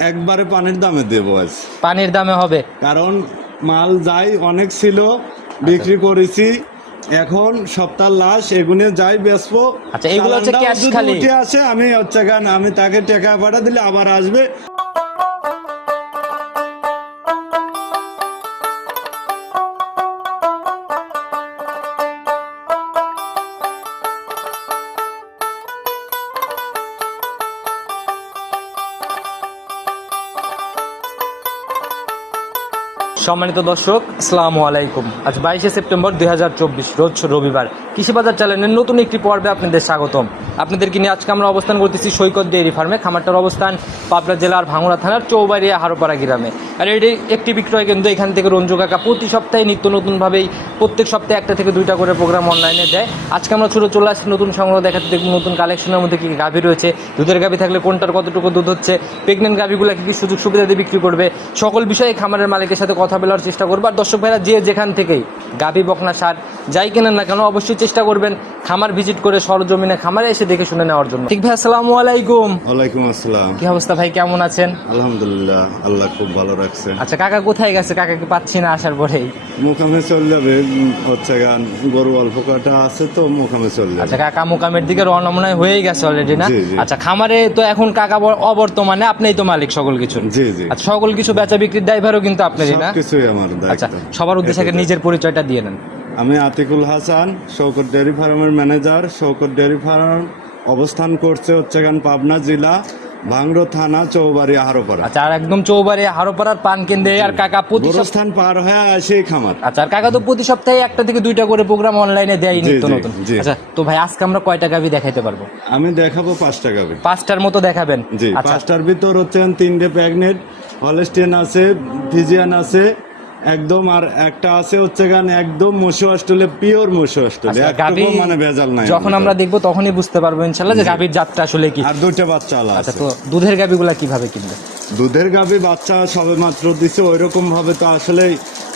একবারে পানির দামে দেবো আজ। পানির দামে হবে। কারণ মাল যাই অনেক ছিল বিক্রি করেছি। এখন সপ্তাহ লাশ এগুনে যাই বেসবো আচ্ছা, এগুলো হচ্ছে ক্যাশ খালি? উঠে আসে আমি হচ্ছে গান আমি তাকে টাকা পাঠা দিলে আবার আসবে। সম্মানিত দর্শক, আসসালামু আলাইকুম। আজ বাইশে সেপ্টেম্বর দুই চব্বিশ, রোজ রবিবার। কৃষিবাজার চ্যানেলের নতুন একটি পর্বে আপনাদের স্বাগতম। আপনাদেরকে নিয়ে আজকে আমরা অবস্থান করতেছি সৈকত ডেয়ারি ফার্মে, খামারটার অবস্থান পাবনা জেলার ভাঙুরা থানার চৌবাড়িয়া হারোপাড়া গ্রামে। আর এটি একটি বিক্রয় কেন্দ্র। এখান থেকে রঞ্জু কাকা প্রতি সপ্তাহে নিত্য নতুনভাবেই প্রত্যেক সপ্তাহে একটা থেকে দুইটা করে প্রোগ্রাম অনলাইনে দেয়। আজকে আমরা ছোটো চলে আসছি নতুন সংগ্রহ দেখাতে দেখব নতুন কালেকশনের মধ্যে কী কী গাভী রয়েছে দুধের গাভী থাকলে কোনটার কতটুকু দুধ হচ্ছে প্রেগনেন্ট গাভীগুলো কী কী সুযোগ সুবিধা দিয়ে বিক্রি করবে সকল বিষয়ে খামারের মালিকের সাথে কথা বলার চেষ্টা করব। আর দর্শক ভাইরা যে যেখান থেকেই গাভী বকনা সার যাই কেনেন না কেন অবশ্যই চেষ্টা করবেন খামার ভিজিট করে সরজমিনে খামারে এসে দেখে শুনে নেওয়ার জন্য। ঠিক ভাই আসসালামু আলাইকুম। ওয়ালাইকুম আসসালাম। কি অবস্থা ভাই কেমন আছেন? আলহামদুলিল্লাহ আল্লাহ খুব ভালো রাখছে। আচ্ছা কাকা কোথায় গেছে? কাকাকে পাচ্ছি না আসার পরেই? মুখামে চলে যাবে হচ্ছে গান গরু অল্প কটা আছে তো মুখামে চলে আচ্ছা কাকা মোকামের দিকে রওনা মনে হয় হয়েই গেছে অলরেডি না। আচ্ছা খামারে তো এখন কাকা অবর্তমানে আপনিই তো মালিক সকল কিছু। জি জি। আচ্ছা সকল কিছু বেচা বিক্রির ড্রাইভারও কিন্তু আপনারই না? সবকিছুই আমার আচ্ছা সবার উদ্দেশ্যে নিজের পরিচয়টা দিয়ে নেন। আমি আতিকুল হাসান শৌকত ডেয়ারি ফার্মের ম্যানেজার। শৌকত ডেয়ারি ফার্ম অবস্থান করছে হচ্ছে গান পাবনা জেলা। ভাংড়ো থানা চৌবাড়ি আহারোপাড়া। আচ্ছা আর একদম চৌবাড়ি হারোপাড়ার পান কেন্দ্রে আর কাকা প্রতি স্থান পার হয়ে আসে খামার। আচ্ছা আর কাকা তো প্রতি সপ্তাহে একটা থেকে দুইটা করে প্রোগ্রাম অনলাইনে দেয় নিত্য নতুন। আচ্ছা তো ভাই আজকে আমরা কয়টা গাভি দেখাইতে পারব? আমি দেখাবো পাঁচটা গাভি। পাঁচটার মতো দেখাবেন? জি আচ্ছা। পাঁচটার ভিতর হচ্ছে তিনটে প্যাগনেট হলেস্টিয়ান আছে ফিজিয়ান আছে একদম আর একটা আছে হচ্ছে গান একদম মশু অস্ট্রেলিয়া পিওর মশু অস্ট্রেলিয়া গাবি মানে ভেজাল নাই যখন আমরা দেখব তখনই বুঝতে পারব ইনশাআল্লাহ যে গাবির জাতটা আসলে কি। আর দুইটা বাচ্চা আলাদা আচ্ছা আছে। তো দুধের গাবিগুলা কীভাবে কিনবে? দুধের গাবি বাচ্চা সবে মাত্র দিছে ওইরকম ভাবে তো আসলে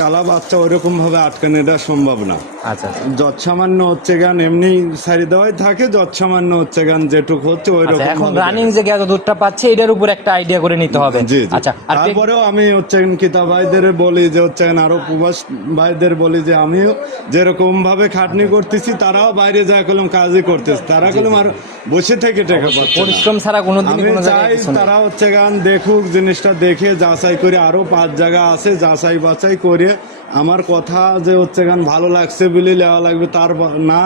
কালা বাচ্চা ওই রকম ভাবে আটকানো এটা সম্ভব না। আচ্ছা যত সামান্য হচ্ছে গান এমনি সারি দেওয়াই থাকে যত সামান্য হচ্ছে গান যেটুক হচ্ছে ওই আচ্ছা রকম এখন রানিং যে গাছ দুধটা পাচ্ছে এটার উপর একটা আইডিয়া করে নিতে হবে। জি জি। আচ্ছা তারপরেও আমি হচ্ছে কিতা ভাইদের বলি যে হচ্ছে আরও প্রবাস ভাইদের বলি যে আমিও যেরকম ভাবে খাটনি করতেছি তারাও বাইরে যা কলম কাজই করতেছে। তারা কলম আর বসে থেকে টাকা পাচ্ছে পরিশ্রম ছাড়া কোনোদিনই আমি কোনো জায়গায়। তারা হচ্ছে গান দেখুক জিনিসটা দেখে যাচাই করে আরও পাঁচ জায়গা আছে যাচাই বাছাই করে আমার কথা যে হচ্ছে গান ভালো লাগছে বলে লেওয়া লাগবে তার না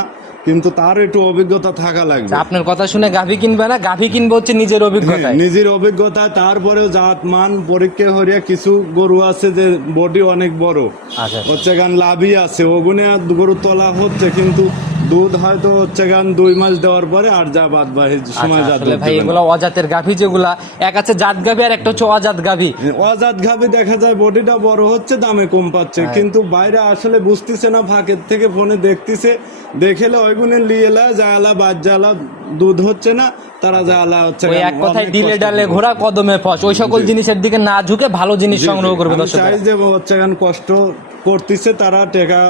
কিন্তু তার একটু অভিজ্ঞতা থাকা লাগবে। আচ্ছা, আপনার কথা শুনে গাভী কিনবে না? গাভী কিনবে হচ্ছে নিজের অভিজ্ঞতা নিজের অভিজ্ঞতা তারপরেও জাত মান পরীক্ষা হরিয়া কিছু গরু আছে যে বডি অনেক বড়। আচ্ছা। হচ্ছে গান লাভই আছে ওগুনে আর গরু তোলা হচ্ছে কিন্তু দুধ হয়তো হচ্ছে গান দুই মাস দেওয়ার পরে আর যা বাদ বাকি সময় আচ্ছা, যা আসলে দুধ ভাই এগুলো অজাতের গাভী যেগুলা এক আছে জাত গাভী আর একটা হচ্ছে অজাত গাভী। অজাত ঘাবে দেখা যায় বডিটা বড় হচ্ছে দামে কম পাচ্ছে। হ্যাঁ। কিন্তু বাইরে আসলে বুঝতেছে না ফাঁকের থেকে ফোনে দেখতেছে। দেখেলে ওইগুনে লিয়েলা জায়ালা বাদ জালা দুধ হচ্ছে না তারা জায়ালা হচ্ছে ওই এক কথায় ডিলে ডালে। ঘোড়া কদমে ফস। ওই সকল জিনিসের দিকে না ঝুঁকে ভালো জিনিস। সংগ্রহ করবে দর্শক চাই যে হচ্ছে গান কষ্ট করতেছে তারা টেকা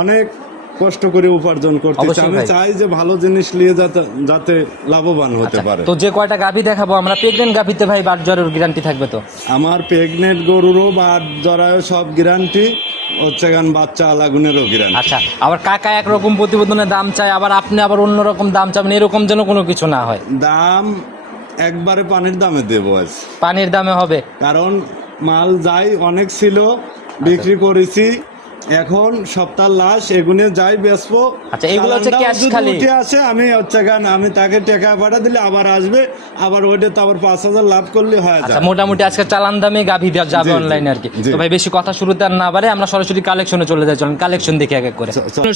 অনেক কষ্ট করে উপার্জন করতে আমি চাই যে ভালো জিনিস নিয়ে যাতে যাতে লাভবান হতে পারে। তো যে কয়টা গাভী দেখাবো আমরা? প্রেগনেন্ট গাভীতে ভাই বাট জ্বরের গ্যারান্টি থাকবে তো? আমার প্রেগনেন্ট গরুরও বা জরায়ু সব গ্যারান্টি হচ্ছে গান বাচ্চা আলাগুনেরও গ্যারান্টি আচ্ছা আবার কাকা একরকম প্রতিবেদনের দাম চায় আবার আপনি আবার অন্যরকম দাম চাবেন এরকম যেন কোনো কিছু না হয়। দাম একবারে পানির দামে দেবো আজ। পানির দামে হবে। কারণ মাল যাই অনেক ছিল বিক্রি করেছি এখন সপ্তাহ লাশ এগুনে যাই বেচবো। আচ্ছা, এগুলো হচ্ছে যদি খালি? উঠে আসে আমি হচ্ছে গান আমি তাকে টাকা পাঠা দিলে আবার আসবে আবার ওইটা তো আবার পাঁচ হাজার লাভ করলে হয় আচ্ছা মোটামুটি আজকে চালান দামে গাভী দেওয়া যাবে অনলাইনে আর কি। তো ভাই বেশি কথা শুরুতে আর না পারে আমরা সরাসরি কালেকশনে চলে যাই। চলেন কালেকশন দেখে এক এক করে।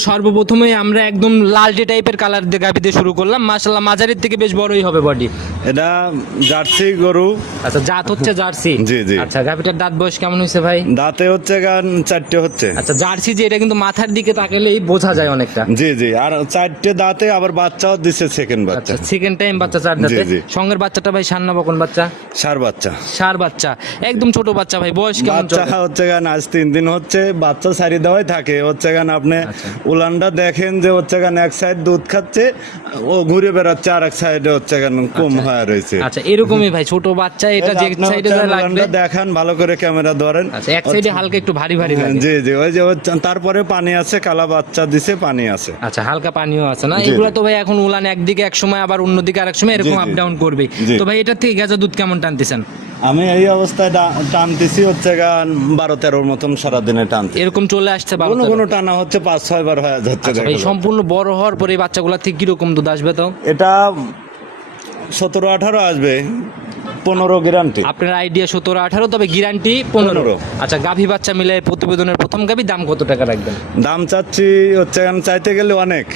সর্বপ্রথমে আমরা একদম লালটে টাইপের কালার দিয়ে গাভী দিয়ে শুরু করলাম। মাশাল্লাহ মাঝারির থেকে বেশ বড়ই হবে বডি এটা জার্সি গরু। আচ্ছা জাত হচ্ছে জার্সি? জি, জি। আচ্ছা গাভীটার দাঁত বয়স কেমন হয়েছে ভাই? দাঁতে হচ্ছে গান চারটে হচ্ছে। আচ্ছা জার্সি যে এটা কিন্তু মাথার দিকে তাকালেই বোঝা যায় অনেকটা। জি জি আর চারটে দাঁতে আবার বাচ্চাও দিছে সেকেন্ড বাচ্চা। আচ্ছা সেকেন্ড টাইম বাচ্চা চার দাঁতে। সঙ্গের বাচ্চাটা ভাই সার না বকন বাচ্চা? সার বাচ্চা। সার বাচ্চা। একদম ছোট বাচ্চা ভাই বয়স কেমন বাচ্চা হচ্ছে গান আজ তিন দিন হচ্ছে বাচ্চা সারি দেওয়াই থাকে। হচ্ছে গান আপনি আচ্ছা। উলানটা দেখেন যে হচ্ছে গান এক সাইড দুধ খাচ্ছে ও ঘুরে বেড়াচ্ছে আর এক সাইডে হচ্ছে গান কম হয়ে রয়েছে। আচ্ছা এরকমই ভাই ছোট বাচ্চা এটা যে সাইডে লাগবে। দেখান ভালো করে ক্যামেরা ধরেন। আচ্ছা এক সাইডে হালকা একটু ভারী ভারী লাগে। জি জি ওই যে তারপরে পানি আছে কালা বাচ্চা দিছে পানি আছে। আচ্ছা হালকা পানিও আছে না? এগুলো তো ভাই এখন উলান একদিকে এক সময় আবার অন্যদিকে আরেক সময় এরকম আপ ডাউন করবে। তো ভাই এটার থেকে গেজা দুধ কেমন টানতেছেন? আমি এই অবস্থায় টানতেছি হচ্ছে গান বারো তেরোর মতন সারাদিনে টানতে এরকম চলে আসছে কোনো কোনো টানা হচ্ছে পাঁচ ছয় বার হয়ে যাচ্ছে আচ্ছা যাচ্ছে। সম্পূর্ণ বড় হওয়ার পরে এই বাচ্চাগুলা থেকে কীরকম দুধ আসবে তো এটা সতেরো আঠারো আসবে। পনেরো গ্যারান্টি আপনার আইডিয়া সতেরো আঠারো তবে গ্যারান্টি পনেরো। আচ্ছা গাভী বাচ্চা মিলে প্রতিবেদনের প্রথম গাভী দাম কত টাকা রাখবেন? দাম চাচ্ছি হচ্ছে চাইতে গেলে অনেক।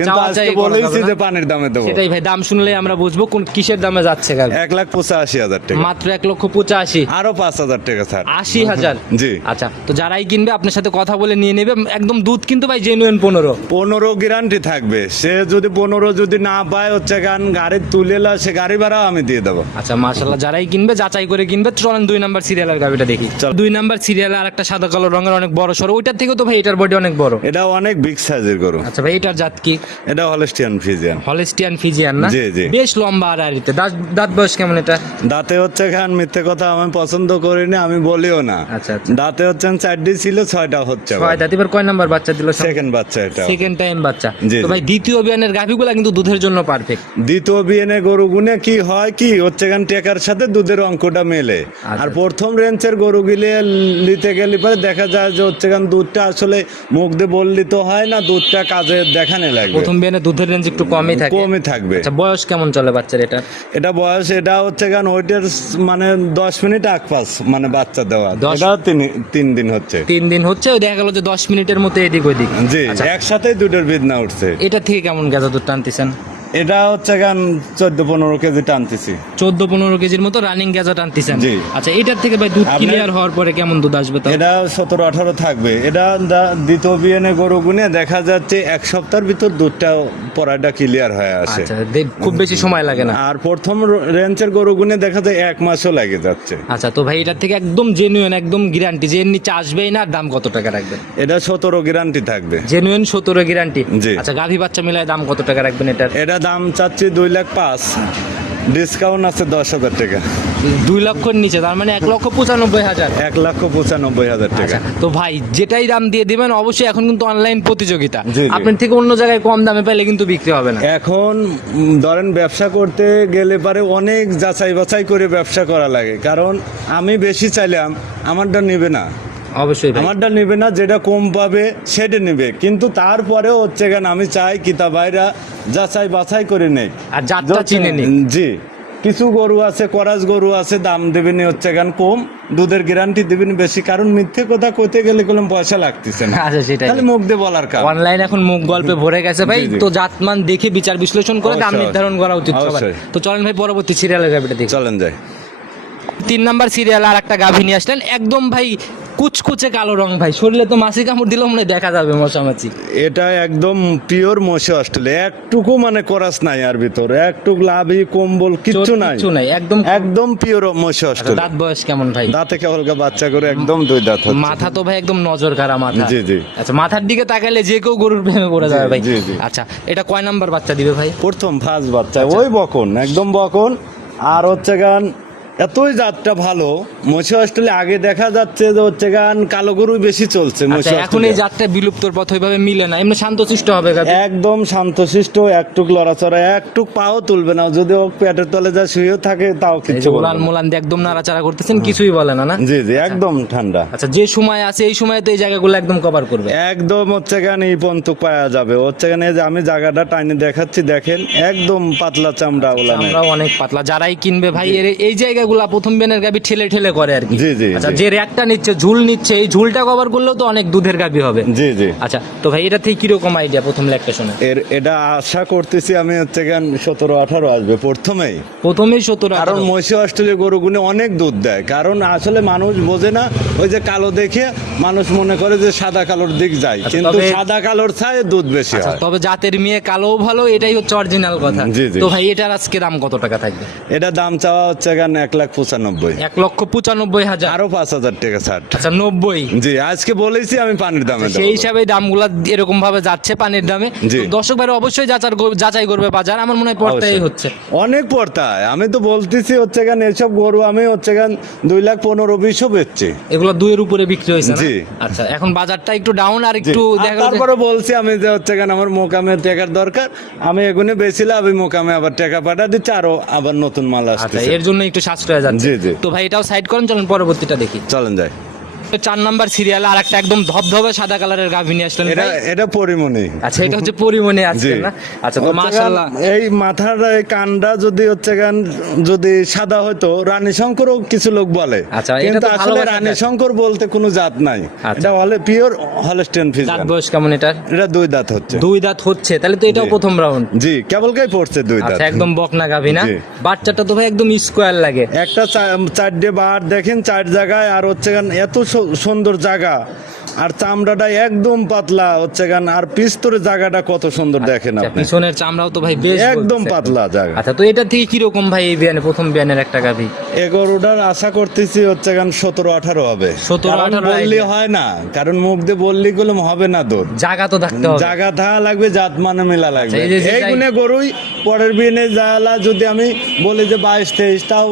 কিন্তু আজকে বলেইছি যে পানির দামে দেবো। সেটাই ভাই দাম শুনলে আমরা বুঝব কোন কিসের দামে যাচ্ছে এক লাখ পঁচাশি হাজার টাকা। মাত্র এক লক্ষ পঁচাশি। আরও পাঁচ হাজার টাকা স্যার। আশি হাজার? জি। আচ্ছা তো যারাই কিনবে আপনার সাথে কথা বলে নিয়ে নেবে। একদম দুধ কিন্তু ভাই জেনুইন পনেরো। পনেরো গ্যারান্টি থাকবে। সে যদি পনেরো যদি না পায় হচ্ছে গান গাড়ি তুলে সে গাড়ি ভাড়াও আমি দিয়ে দেবো। আচ্ছা মার্শাল্লাহ যারাই কিনবে যাচাই করে কিনবে। চলেন দুই নাম্বার সিরিয়ালের গাভিটা দেখি। চল। দুই নাম্বার সিরিয়ালে আর একটা সাদা কালো রঙের অনেক বড় সরো। ওইটার থেকে তো ভাই এটার বডি অনেক বড়। এটা অনেক বিগ সাইজের গরু। আচ্ছা ভাই এটার জাত কি? এটা হলস্টিয়ান হলেস্টিয়ান না? জি, জি। বেশ লম্বা আর আড়িতে দাঁত দাঁত বয়স কেমন এটা? দাঁতে হচ্ছে খান মিথ্যে কথা আমি পছন্দ করিনি আমি বলিও না। আচ্ছা আচ্ছা। দাঁতে হচ্ছে চারটি ছিল ছয়টা হচ্ছে ছয় দাঁত এবার কয় নাম্বার বাচ্চা দিল সেকেন্ড বাচ্চা এটা। সেকেন্ড টাইম বাচ্চা। তো ভাই দ্বিতীয় বিয়ানের গাভিগুলা কিন্তু দুধের জন্য পারফেক্ট দ্বিতীয় বিএনএ গরু গুনে কি হয় কি? হচ্ছে গান টেকার সাথে দুধের অঙ্কটা মেলে। আচ্ছা। আর প্রথম রেঞ্চের গরু গিলে নিতে গেলে পরে দেখা যায় যে হচ্ছে গান দুধটা আসলে মুখ দিয়ে বললি তো হয় না দুধটা কাজে দেখানে লাগবে প্রথম বিয়ানে দুধের রেঞ্জ একটু কমই থাকে। কমই থাকবে। আচ্ছা বয়স কেমন চলে বাচ্চার এটা? এটা বয়স এটা হচ্ছে কারণ ওইটার মানে দশ মিনিট আকপাস মানে বাচ্চা দেওয়া এটা তিন তিন দিন হচ্ছে। তিন দিন হচ্ছে ওই দেখা গেল যে দশ মিনিটের মতো এদিক ওইদিক জি একসাথে দুধের দুটোর বিদনা উঠছে। এটা থেকে কেমন গেজা দুধ টানতেছেন? এটা হচ্ছে গান চোদ্দ পনেরো কেজি টানতেছি। চোদ্দ পনেরো কেজির মতো রানিং গেজা টানতেছেন। জি। আচ্ছা এটার থেকে ভাই দুধ ক্লিয়ার হওয়ার পরে কেমন দুধ আসবে এটা সতেরো আঠারো থাকবে। এটা দ্বিতীয় বিএনএ গরু গুনে দেখা যাচ্ছে এক সপ্তাহের ভিতর দুধটা পড়াটা ক্লিয়ার হয়ে আসে। আচ্ছা খুব বেশি সময় লাগে না। আর প্রথম রেঞ্চের গরু গুনে দেখা যায় এক মাসও লাগে যাচ্ছে। আচ্ছা তো ভাই এটার থেকে একদম জেনুইন একদম গ্যারান্টি যে নিচে আসবেই না দাম কত টাকা রাখবেন এটা সতেরো গ্যারান্টি থাকবে। জেনুইন সতেরো গ্যারান্টি জি। আচ্ছা গাভী বাচ্চা মিলায় দাম কত টাকা রাখবেন এটার? এটা দাম চাচ্ছি দুই লাখ পাঁচ। ডিসকাউন্ট আছে দশ হাজার টাকা। দুই লক্ষর নিচে তার মানে এক লক্ষ পঁচানব্বই হাজার। এক লক্ষ পঁচানব্বই হাজার টাকা। আচ্ছা তো ভাই যেটাই দাম দিয়ে দিবেন অবশ্যই এখন কিন্তু অনলাইন প্রতিযোগিতা। আপনার থেকে অন্য জায়গায় কম দামে পাইলে কিন্তু বিক্রি হবে না। এখন ধরেন ব্যবসা করতে গেলে পারে অনেক যাচাই বাছাই করে ব্যবসা করা লাগে। কারণ আমি বেশি চাইলাম আমারটা নেবে না। অবশ্যই আমারটা নেবে না যেটা কম পাবে সেটা নেবে। কিন্তু তারপরেও হচ্ছে কেন আমি চাই কিতা ভাইরা যাচাই বাছাই করে নেই আর জাতটা চিনে নি জি। কিছু গরু আছে করাস গরু আছে দাম দেবেন হচ্ছে গান কম। দুধের গ্যারান্টি দেবেন বেশি। কারণ মিথ্যে কথা কইতে গেলে কোনো পয়সা লাগতেছে না। আচ্ছা সেটাই খালি মুখ দিয়ে বলার কাজ। অনলাইন এখন মুখ গল্পে ভরে গেছে ভাই। তো জাতমান দেখে বিচার বিশ্লেষণ করে দাম নির্ধারণ করা উচিত সবার। তো চলেন ভাই পরবর্তী সিরিয়ালের গাভিটা দেখি। চলেন যাই। তিন নাম্বার সিরিয়াল আর একটা গাভী নিয়ে আসলেন। একদম ভাই কুচকুচে কালো রং ভাই। শরীরে তো মাসি কামড় দিলেও মনে দেখা যাবে মশামাছি। এটা একদম পিওর মশা অস্ট্রেলিয়া একটুকু মানে করাস নাই আর ভিতর। একটুক লাভি কম্বল কিচ্ছু নাই। কিচ্ছু নাই। একদম একদম পিওর মশা আচ্ছা, অস্ট্রেলিয়া দাঁত বয়স কেমন ভাই? দাঁতে কেবলকে বাচ্চা করে একদম দুই দাঁত হচ্ছে। মাথা তো ভাই একদম নজর কারা মাথা। জি, জি। আচ্ছা মাথার দিকে তাকাইলে যে কেউ গরুর প্রেমে পড়ে যাবে ভাই। জি, জি। আচ্ছা এটা কয় নাম্বার বাচ্চা দিবে ভাই? প্রথম ফার্স্ট বাচ্চা। ওই বকন একদম বকন। আর হচ্ছে গান এতই জাতটা ভালো মশি অস্ট্রেলিয়া আগে দেখা যাচ্ছে যে হচ্ছে গান কালো গরু বেশি চলছে আচ্ছা এখন এই। জাতটা বিলুপ্তর পথ ওইভাবে মিলে না এমনি শান্তশিষ্ট হবে। একদম শান্তশিষ্ট একটুক লড়াচড়া একটুক পাও তুলবে না যদি ও পেটের তলে যা শুয়েও থাকে তাও যে মোলান মোলান একদম নাড়াচাড়া করতেছেন কিছুই বলে না না? জি জি একদম ঠান্ডা। আচ্ছা যে সময় আছে এই সময় তো এই জায়গাগুলো একদম কভার করবে। একদম হচ্ছে গান এই পর্যন্ত পাওয়া যাবে। হচ্ছে গান যে আমি জায়গাটা টাইনে দেখাচ্ছি দেখেন একদম পাতলা চামড়া ওলা অনেক পাতলা যারাই কিনবে ভাই এর এই জায়গাগুলো যেগুলা প্রথম বিয়ানের গাবি ঠেলে ঠেলে করে আর কি। জি, জি, আচ্ছা যে র্যাকটা নিচ্ছে ঝুল নিচ্ছে এই ঝুলটা কভার করলেও তো অনেক দুধের গাবি হবে। জি জি। আচ্ছা তো ভাই এটা থেকে কীরকম আইডিয়া প্রথম ল্যাকটেশনে এর এটা আশা করতেছি আমি হচ্ছে গান সতেরো আঠারো আসবে প্রথমেই। প্রথমেই সত্তর কারণ মহিষী অস্ট্রেলিয়া গরুগুলো অনেক দুধ দেয়। কারণ আসলে মানুষ বোঝে না ওই যে কালো দেখে মানুষ মনে করে যে সাদা কালোর দিক যায়। আচ্ছা, কিন্তু সাদা কালোর ছায় দুধ বেশি আচ্ছা হয়। তবে জাতের মেয়ে কালো ভালো এটাই হচ্ছে অরিজিনাল কথা। তো ভাই এটার আজকে দাম কত টাকা থাকবে? এটা দাম চাওয়া হচ্ছে কেন এক লাখ পঁচানব্বই। এক লক্ষ পঁচানব্বই হাজার। আরও পাঁচ হাজার টাকা ছাড়। আচ্ছা নব্বই। জি আজকে বলেছি আমি পানির দামে সেই হিসাবে দামগুলা এরকম ভাবে যাচ্ছে পানির দামে। দর্শক ভাই অবশ্যই যাচার যাচাই করবে বাজার। আমার মনে হয় হচ্ছে। অনেক পড়তায় আমি তো বলতেছি হচ্ছে গান এসব গরু আমি হচ্ছে গান দুই লাখ পনেরো বিশও বেচছি। এগুলো দুইয়ের উপরে বিক্রি হয়েছে জি। আচ্ছা এখন বাজারটা একটু ডাউন আর একটু তারপরে বলছি আমি যে হচ্ছে কেন আমার মোকামে টাকার দরকার। আমি এগুনে বেছিলাম আমি মোকামে আবার টাকা পাঠা দিচ্ছি আরও আবার নতুন মাল আচ্ছা আসতেছে। এর জন্য একটু সাশ্রয় যাচ্ছে। জি, জি। তো ভাই এটাও সাইড করেন চলুন পরবর্তীটা দেখি। চলেন যাই। চার নাম্বার সিরিয়াল আর একটা একদম ধবধবে সাদা কালারের গাভী নিয়ে আসলেন এটা এটা পরিমণি। আচ্ছা এটা হচ্ছে পরিমণি আজকে না? আচ্ছা তো মাশাআল্লাহ। এই মাথার এই কানটা যদি হচ্ছে গান যদি সাদা হয়তো রানী শঙ্করও কিছু লোক বলে। আচ্ছা, কিন্তু আসলে রানী শঙ্কর বলতে কোনো জাত নাই। আচ্ছা। এটা হলে পিওর হলস্টেন ফিজ দাঁত বয়স কেমন এটার? এটা দুই দাঁত হচ্ছে। দুই দাঁত হচ্ছে তাহলে তো এটাও প্রথম রাউন্ড জি কেবলকাই পড়ছে দুই দাঁত। আচ্ছা একদম বকনা গাভী না? বাচ্চাটা তো ভাই একদম স্কোয়ার লাগে। একটা চা- চারটে বার দেখেন চার জায়গায় আর হচ্ছে গান এত সুন্দর জায়গা। আর চামড়াটা একদম পাতলা হচ্ছে গান আর পিস্তরের জায়গাটা কত সুন্দর দেখেন আচ্ছা, আপনি। পিছনের চামড়াও তো ভাই বেশ একদম পাতলা জায়গা। আচ্ছা তো এটা থেকে কীরকম ভাই এই বিয়ানে প্রথম বিয়ানের একটা গাভী? এগারোটার আশা করতেছি হচ্ছে গান সতেরো আঠারো হবে। 17, কারণ 18 বললি হয় না কারণ মুখ দিয়ে বললি গুলো হবে না দুধ জায়গা তো থাকতে হবে। জায়গা থাকা লাগবে জাত মানে মেলা লাগবে। আচ্ছা, এই যে এই গুণে গরুই পরের বিনে জালা যদি আমি বলি যে বাইশ তেইশ তাও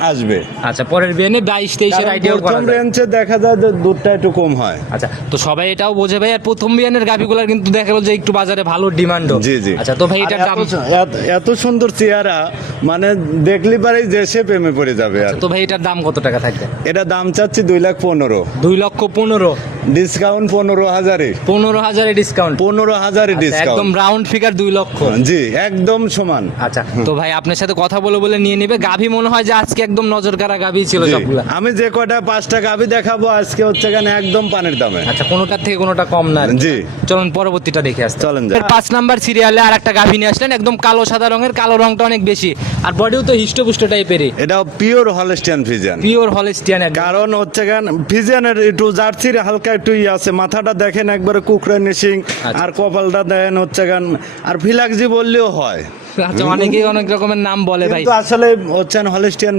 আসবে। আচ্ছা পরের বিয়ানে বাইশ তেইশের আইডিয়া প্রথম রেঞ্জে দেখা যায় যে দুধটা একটু কম হয়। আচ্ছা তো সবাই এটাও বোঝে ভাই আর প্রথম বিয়ানের গাভিগুলার কিন্তু দেখা গেল যে একটু বাজারে ভালো ডিমান্ডও। জি জি। আচ্ছা তো ভাই এটার এত দাম এত- এত সুন্দর চেহারা মানে দেখলি পারেই যে সে প্রেমে পড়ে যাবে আর। তো ভাই এটার দাম কত টাকা থাকবে? এটা দাম চাচ্ছি দুই লাখ পনেরো। দুই লক্ষ পনেরো। ডিসকাউন্ট পনেরো হাজারে। পনেরো হাজারে ডিসকাউন্ট পনেরো হাজারে একদম রাউন্ড ফিগার দুই লক্ষ। জি একদম সমান। আচ্ছা তো ভাই আপনার সাথে কথা বলে বলে নিয়ে নিবে। গাভি মনে হয় যে আজকে একদম নজর কারা গাভী ছিল। সবগুলা। আমি যে কয়টা পাঁচটা গাভি দেখাবো আজকে হচ্ছে কেন একদম পানির দামে। আচ্ছা কোনোটার থেকে কোনোটা কম না জি। চলুন পরবর্তীটা দেখে আসতে চলেন যাই। পাঁচ নাম্বার সিরিয়ালে আর একটা গাভী নিয়ে আসলেন একদম কালো সাদা রঙের কালো রংটা অনেক বেশি। আর বডিও তো হিষ্টপুষ্ট টাইপেরই এটা pure Holstein Friesian pure Holstein কারণ হচ্ছে কেন ফিজিয়ানের একটু জার্সির হালকা একটু ইয়ে আছে মাথাটা দেখেন একবারে নিশিং আচ্ছা। আর কপালটা দেখেন হচ্ছে কেন আর ফিলাক্সি বললেও হয়। আচ্ছা অনেকেই অনেক রকমের নাম বলে ভাই। কিন্তু আসলে হচ্ছেন হলস্টিয়ান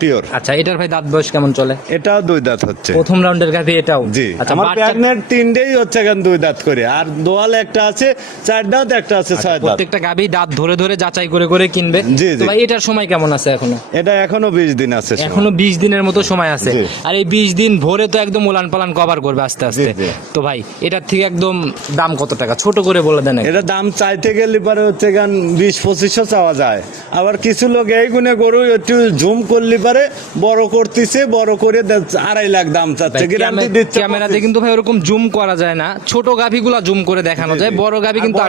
পিওর আচ্ছা এটার ভাই দাঁত বয়স কেমন চলে? এটাও দুই দাঁত হচ্ছে। প্রথম রাউন্ডের গাভী এটাও? জি আচ্ছা আমার প্রেগনেন্ট তিনটেই হচ্ছে কেন দুই দাঁত করে। আর দোয়াল একটা আছে চার দাঁত একটা আছে ছয় দাঁত। আচ্ছা, প্রত্যেকটা গাভী দাঁত ধরে ধরে যাচাই করে করে কিনবে। জি, জি। ভাই এটার সময় কেমন আছে এখনও? এটা এখনও বিশ দিন আছে এখনও বিশ দিনের মতো সময় আছে। আর এই বিশ দিন ভোরে তো একদম উলান পালান কভার করবে আস্তে আস্তে। তো ভাই এটার থেকে একদম দাম কত টাকা? ছোট করে বলে দেন। এটা দাম চাইতে গেলে পরে হচ্ছে গান বিশ পঁচিশশো চাওয়া যায়। আবার কিছু লোক এই গুণে গরু একটু ঝুম করলে পারে বড় করতেছে বড় করে আড়াই লাখ দাম চাচ্ছে। গ্যারান্টি দিচ্ছে ক্যামেরাতে কিন্তু ভাই ওরকম জুম করা যায় না। ছোট গাভিগুলা জুম করে দেখানো যায় বড় গাভি কিন্তু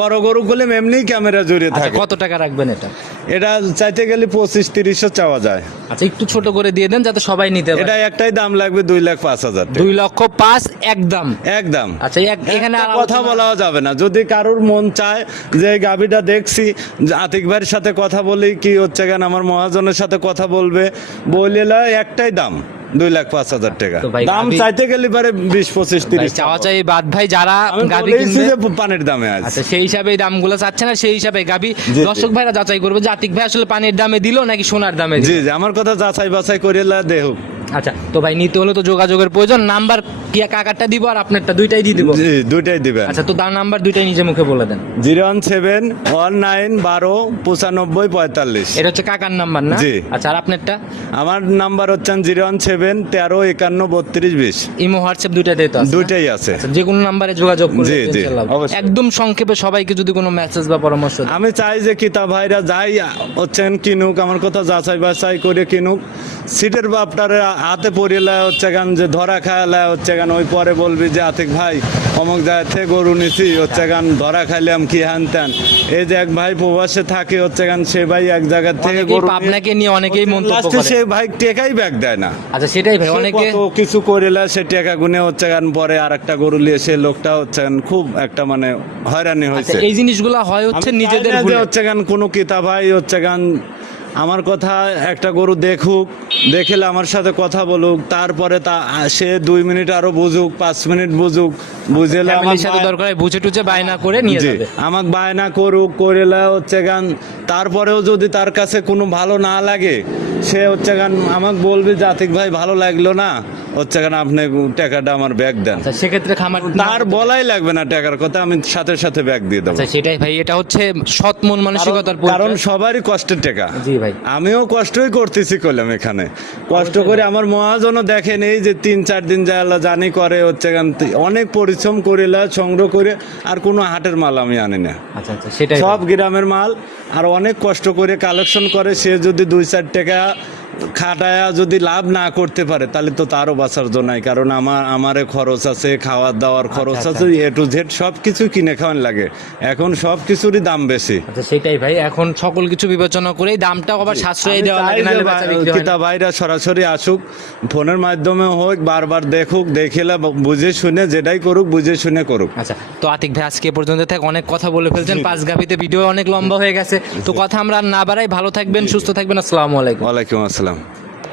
বড় গরু গুলো এমনি ক্যামেরা জড়িয়ে আচ্ছা থাকে। কত টাকা রাখবেন এটা? এটা চাইতে গেলে পঁচিশ তিরিশও চাওয়া যায়। আচ্ছা একটু ছোট করে দিয়ে দেন যাতে সবাই নিতে পারে। এটা একটাই দাম লাগবে দুই লাখ পাঁচ হাজার দুই লক্ষ পাঁচ একদম একদম আচ্ছা এখানে কথা বলা যাবে না। যদি কারোর মন চায় যে এই গাবিটা দেখছি যে আতিক ভাইয়ের সাথে কথা বলি কি হচ্ছে কেন আমার মহাজনের সাথে কথা বলবে। বললে একটাই দাম দুই লাখ পাঁচ হাজার টাকা। দাম চাইতে গেলে পারে বিশ পঁচিশ তিরিশ চাওয়া চাই বাদ ভাই যারা বলেইছি পানির দামে আছে আচ্ছা সেই হিসাবে দামগুলো চাচ্ছে না সেই হিসাবে গাবি দর্শক ভাইরা যাচাই করবে যে আতিক ভাই আসলে পানির দামে দিল নাকি সোনার দামে জি জি আমার কথা যাচাই বাছাই করে দেহ আচ্ছা তো ভাই নিতে হলে তো যোগাযোগের প্রয়োজন। নাম্বার কি কাকারটা দিব আর আপনারটা দুইটাই দিয়ে দিব। জি দুইটাই দিবেন। আচ্ছা তো তার নাম্বার দুইটাই নিজে মুখে বলে দেন। Zero one seven one nine বারো পঁচানব্বই পঁয়তাল্লিশ। এটা হচ্ছে কাকার নাম্বার না? জি। আচ্ছা আর আপনারটা? আমার নাম্বার হচ্ছেন জিরো ওয়ান সেভেন তেরো একান্ন বত্রিশ বিশ। ইমো হোয়াটসঅ্যাপ দুইটাতেই তো আছে না? দুইটাই আছে। আচ্ছা, যে কোনো নাম্বারে যোগাযোগ করলে জি, জি, অবশ্যই। একদম সংক্ষেপে সবাইকে যদি কোনো মেসেজ বা পরামর্শ দেন। আমি চাই যে কিতা ভাইরা যাই হচ্ছেন কিনুক আমার কথা যাচাই বাছাই করে কিনুক। সিটের বাপটারে হাতে পড়িয়ে হচ্ছে গান যে ধরা খায়ালা হচ্ছে গান ওই পরে বলবি যে আতিক ভাই অমুক জায়গা থেকে গরু নিছি হচ্ছে গান ধরা খাইলাম কি হান ত্যান? এই যে এক ভাই প্রবাসে থাকে হচ্ছে গান সে ভাই এক জায়গা থেকে গরু পাবনাকে নিয়ে অনেকেই মন্তব্য করে। সে ভাই টেকাই ব্যাগ দেয় না। আচ্ছা সেটাই ভাই অনেকে কত কিছু করিলা সে টাকা গুনে হচ্ছে গান পরে আর একটা গরু নিয়ে সে লোকটা হচ্ছে গান খুব একটা মানে হয়রানি আচ্ছা হয়েছে এই জিনিসগুলো হয় হচ্ছে নিজেদের হচ্ছে গান কোনো কিতাব ভাই হচ্ছে গান আমার কথা একটা গরু দেখুক দেখলে আমার সাথে কথা বলুক তারপরে তা সে দুই মিনিট আরও বুঝুক পাঁচ মিনিট বুঝুক বুঝেলে আমার সাথে দরকার হয় বুঝে টুঝে বায়না করে নিয়ে যাবে। আমাকে বায়না করুক করেলা হচ্ছে গান তারপরেও যদি তার কাছে কোনো ভালো না লাগে সে হচ্ছে গান আমাকে বলবে জাতিক ভাই ভালো লাগল না? হচ্ছে গান আপনি টাকাটা আমার ব্যাগ দেন। আচ্ছা সেক্ষেত্রে খামার তার বলাই লাগবে না টাকার কথা আমি সাথে সাথে ব্যাগ দিয়ে দেবো। আচ্ছা সেটাই ভাই এটা হচ্ছে সৎ মন মানসিকতার কারণ- কারণ সবারই কষ্টের টাকা। ভাই। আমিও কষ্টই করতেছি কইলাম এখানে। কষ্ট করে আমার মহাজনও দেখেন এই যে তিন চার দিন যা জানি করে হচ্ছে অনেক পরিশ্রম করিলা সংগ্রহ করে আর কোনো হাটের মাল আমি আনি না। আচ্ছা আচ্ছা সেটাই সব গ্রামের মাল আর অনেক কষ্ট করে কালেকশন করে সে যদি দুই চার টাকা খাটায়া যদি লাভ না করতে পারে তাহলে তো তারও বাঁচার জন্য নাই। কারণ আমার আমারে খরচ আছে খাওয়ার দাওয়ার খরচ আচ্ছা, আছে এ টু জেড সব কিছু কিনে খাওয়ান লাগে। এখন সব কিছুরই দাম বেশি। আচ্ছা সেটাই ভাই। এখন সকল কিছু বিবেচনা করেই দামটা আবার সাশ্রয়ী দেওয়া লাগে না। কিতা ভাইরা সরাসরি আসুক ফোনের মাধ্যমে হোক বারবার দেখুক দেখিলে বুঝে শুনে যেটাই করুক বুঝে শুনে করুক। আচ্ছা তো আতিক ভাই আজকে পর্যন্ত থেকে অনেক কথা বলে ফেলছেন পাঁচ গাভিতে ভিডিও অনেক লম্বা হয়ে গেছে। তো কথা আমরা না বাড়াই ভালো থাকবেন সুস্থ থাকবেন আসসালামু আলাইকুম। ওয়ালাইকুম আসসালাম। Salaam.